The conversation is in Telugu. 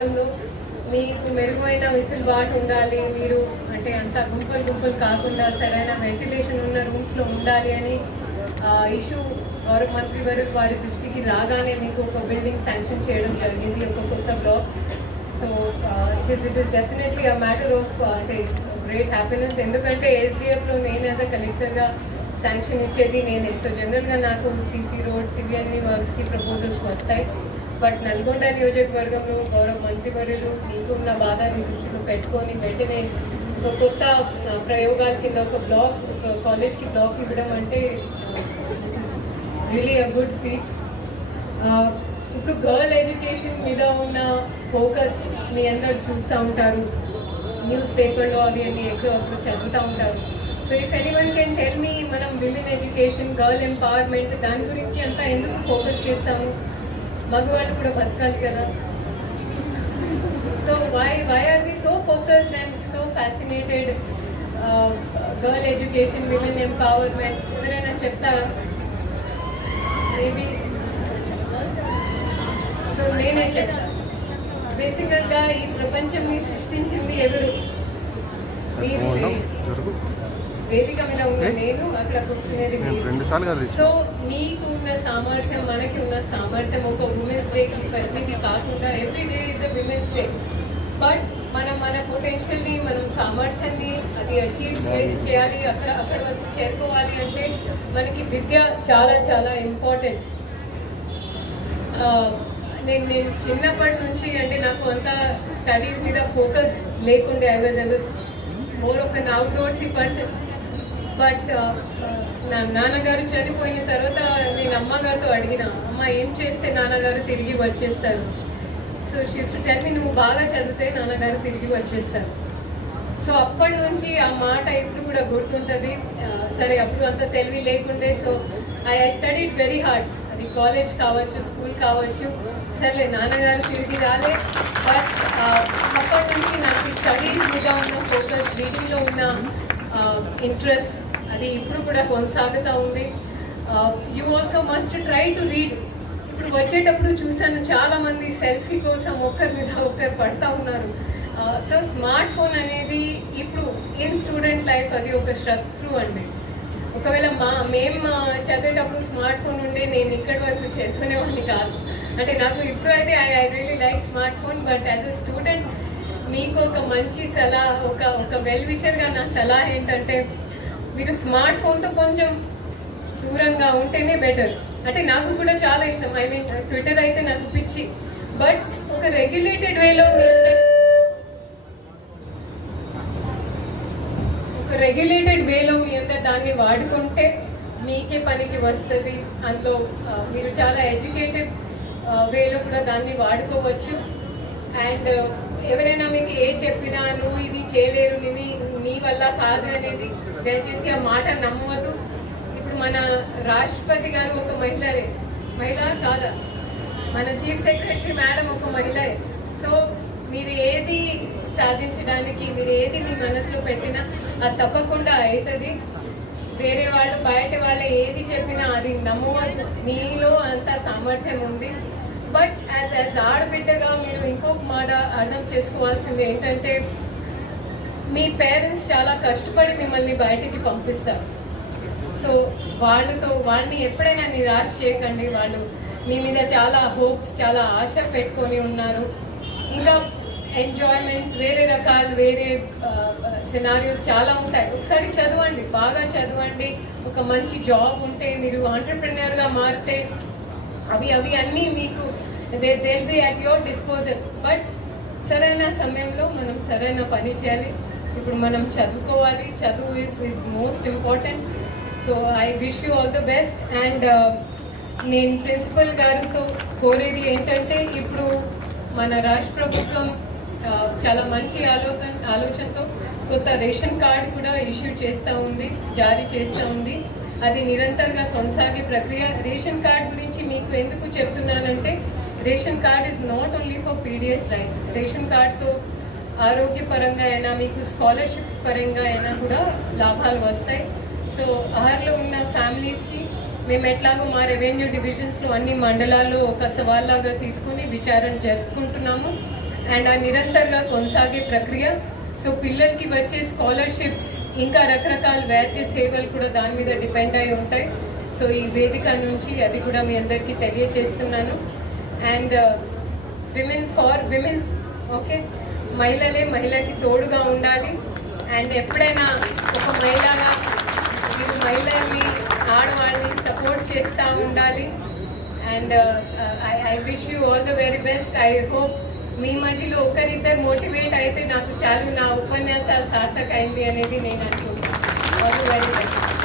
మీకు మెరుగైన వెసులుబాటు ఉండాలి, మీరు అంటే అంత గుంపులు కాకుండా సరైన వెంటిలేషన్ ఉన్న రూమ్స్లో ఉండాలి అని ఇష్యూ గౌరవ మంత్రి వారి దృష్టికి రాగానే మీకు ఒక బిల్డింగ్ శాంక్షన్ చేయడం జరిగింది, ఒక కొత్త block. So it is definitely a matter of అంటే గ్రేట్ హ్యాపీనెస్. ఎందుకంటే ఎస్డిఎఫ్లో నేను యాజ్ అ కలెక్టర్గా శాంక్షన్ ఇచ్చేది నేనే. సో జనరల్గా నాకు సిసి రోడ్, సివిఎన్ఈ వర్క్స్కి ప్రపోజల్స్ వస్తాయి. బట్ నల్గొండ నియోజకవర్గంలో గౌరవ మంత్రివర్యులు మీకున్న బాధని దృష్టిలో పెట్టుకొని వెంటనే ఒక కొత్త ప్రయోగాల కింద ఒక బ్లాక్, ఒక కాలేజ్కి బ్లాక్ ఇవ్వడం అంటే రియలీ అ గుడ్ ఫీట్. ఇప్పుడు గర్ల్ ఎడ్యుకేషన్ మీద ఉన్న ఫోకస్ మీ అందరు చూస్తూ ఉంటారు, న్యూస్ పేపర్లో అవి అన్ని ఎక్కడో అప్పుడు చదువుతూ ఉంటారు. So if anyone can tell me, మనం విమెన్ ఎడ్యుకేషన్, గర్ల్ ఎంపవర్మెంట్ దాని గురించి అంతా ఎందుకు ఫోకస్ చేస్తాము? మగవాళ్ళు కూడా బతకాలి కదా. So why are we so focused and so fascinated? Girl education, women empowerment ఎవరైనా చెప్తారా? మేబీ సో నేనే చెప్తాను. బేసికల్గా ఈ ప్రపంచంని సృష్టించింది ఎవరు? మీరు. వేదిక మీద ఉన్న నేను, అక్కడ కూర్చునేది మీరు. సో మీకు ఉన్న సామర్థ్యం, మనకి ఉన్న సామర్థ్యం ఒక ఉమెన్స్ డేకి పరిమితి కాకుండా every day is a women's day. But మన పొటెన్షియల్ని, మనం సామర్థ్యాన్ని అది అచీవ్ చేయాలి, అక్కడ వరకు చేరుకోవాలి అంటే మనకి విద్య చాలా ఇంపార్టెంట్. నేను చిన్నప్పటి నుంచి అంటే నాకు అంత స్టడీస్ మీద ఫోకస్ లేకుండే. I was more of an outdoorsy person. But నా నాన్నగారు చనిపోయిన తర్వాత నేను అమ్మగారితో అడిగిన, అమ్మ ఏం చేస్తే నాన్నగారు తిరిగి వచ్చేస్తారు? So she used to tell me, నువ్వు బాగా చదివితే నాన్నగారు తిరిగి వచ్చేస్తారు. సో అప్పటి నుంచి ఆ మాట ఇప్పుడు కూడా గుర్తుంటుంది. సరే అప్పుడు అంత తెలివి లేకుండే. So I studied very hard. అది కాలేజ్ కావచ్చు, స్కూల్ కావచ్చు. సర్లే నాన్నగారు తిరిగి రాలే. బట్ అప్పటి నుంచి నాకు స్టడీస్ మీద ఉన్న ఫోకస్, రీడింగ్లో ఉన్న ఇంట్రెస్ట్ అది ఇప్పుడు కూడా కొనసాగుతూ ఉంది. You also must try to read. ఇప్పుడు వచ్చేటప్పుడు చూసాను చాలామంది సెల్ఫీ కోసం ఒకరి మీద ఒకరు పడతా ఉన్నారు. సో స్మార్ట్ ఫోన్ అనేది ఇప్పుడు ఇన్ స్టూడెంట్ లైఫ్ అది ఒక శత్రువు అండి. ఒకవేళ మేము చదివేటప్పుడు స్మార్ట్ ఫోన్ ఉండే నేను ఇక్కడి వరకు చేరుకునేవాడిని కాదు. అంటే నాకు ఇప్పుడు అయితే I really like smart phone. But as a student మీకు ఒక మంచి సలహా, ఒక వెల్ విషర్గా నా సలహా ఏంటంటే, మీరు స్మార్ట్ ఫోన్తో కొంచెం దూరంగా ఉంటేనే బెటర్. అంటే నాకు కూడా చాలా ఇష్టం, ఐ మీన్ ట్విట్టర్ అయితే నాకు పిచ్చి. బట్ ఒక రెగ్యులేటెడ్ వేలో మీ అందరు దాన్ని వాడుకుంటే మీకే పనికి వస్తుంది. అందులో మీరు చాలా ఎడ్యుకేటెడ్ వేలో కూడా దాన్ని వాడుకోవచ్చు. అండ్ ఎవరైనా మీకు ఏ చెప్పినా నువ్వు ఇది చేయలేరు, నీ వల్ల కాదు అనేది దయచేసి ఆ మాట నమ్మవద్దు. ఇప్పుడు మన రాష్ట్రపతి గారు ఒక మహిళ కాదా, మన చీఫ్ సెక్రటరీ మేడం ఒక మహిళే. సో మీరు ఏది సాధించడానికి, మీరు ఏది మీ మనసులో పెట్టినా అది తప్పకుండా అవుతుంది. వేరే వాళ్ళు, బయట వాళ్ళు ఏది చెప్పినా అది నమ్మవద్దు. మీలో అంత సామర్థ్యం ఉంది. బట్ యాజ్ ఆడబిడ్డగా మీరు ఇంకొక మాట అర్థం చేసుకోవాల్సింది ఏంటంటే, మీ పేరెంట్స్ చాలా కష్టపడి మిమ్మల్ని బయటికి పంపిస్తారు. సో వాళ్ళని ఎప్పుడైనా నిరాశ చేయకండి. వాళ్ళు మీ మీద చాలా హోప్స్, చాలా ఆశ పెట్టుకొని ఉన్నారు. ఇంకా ఎంజాయ్మెంట్స్, వేరే రకాలు, వేరే సినారియోస్ చాలా ఉంటాయి. ఒకసారి చదవండి, బాగా చదవండి. ఒక మంచి జాబ్ ఉంటే, మీరు ఆంటర్ప్రెన్యూర్గా మారితే అవి అన్నీ మీకు they will be at your disposal. But సరైన సమయంలో మనం సరైన పని చేయాలి. ఇప్పుడు మనం చదువుకోవాలి. చదువు is most important. So I wish you all the best. And నేను ప్రిన్సిపల్ గారితో కోరేది ఏంటంటే, ఇప్పుడు మన రాష్ట్ర ప్రభుత్వం చాలా మంచి ఆలోచనతో కొత్త రేషన్ కార్డు కూడా ఇష్యూ చేస్తూ ఉంది, జారీ చేస్తూ ఉంది. అది నిరంతరంగా కొనసాగే ప్రక్రియ. రేషన్ కార్డ్ గురించి మీకు ఎందుకు చెప్తున్నానంటే, ration card is not only for PDS rice. Ration కార్డ్తో ఆరోగ్యపరంగా అయినా, మీకు స్కాలర్షిప్స్ పరంగా అయినా కూడా లాభాలు వస్తాయి. సో ఆహార్లో ఉన్న ఫ్యామిలీస్కి మేము ఎట్లాగో మా రెవెన్యూ డివిజన్స్లో అన్ని మండలాల్లో ఒక సవాల్లాగా తీసుకుని విచారణ జరుపుకుంటున్నాము. అండ్ ఆ నిరంతరంగా కొనసాగే ప్రక్రియ. సో పిల్లలకి వచ్చే స్కాలర్షిప్స్ ఇంకా రకరకాల వైద్య సేవలు కూడా దాని మీద డిపెండ్ అయి ఉంటాయి. సో ఈ వేదిక నుంచి అది కూడా మీ అందరికీ తెలియజేస్తున్నాను. And women far women, okay, మహిళలే మహిళకి తోడుగా ఉండాలి. అండ్ ఎప్పుడైనా ఒక మహిళగా మీరు మహిళల్ని ఆడవాళ్ళని సపోర్ట్ చేస్తూ ఉండాలి. And I wish you all the very best. I hope మీ మధ్యలో ఒకరిద్దరు మోటివేట్ అయితే నాకు చాలు, నా ఉపన్యాసాలు సార్థక అయింది అనేది నేను అనుకుంటున్నాను. All the very best.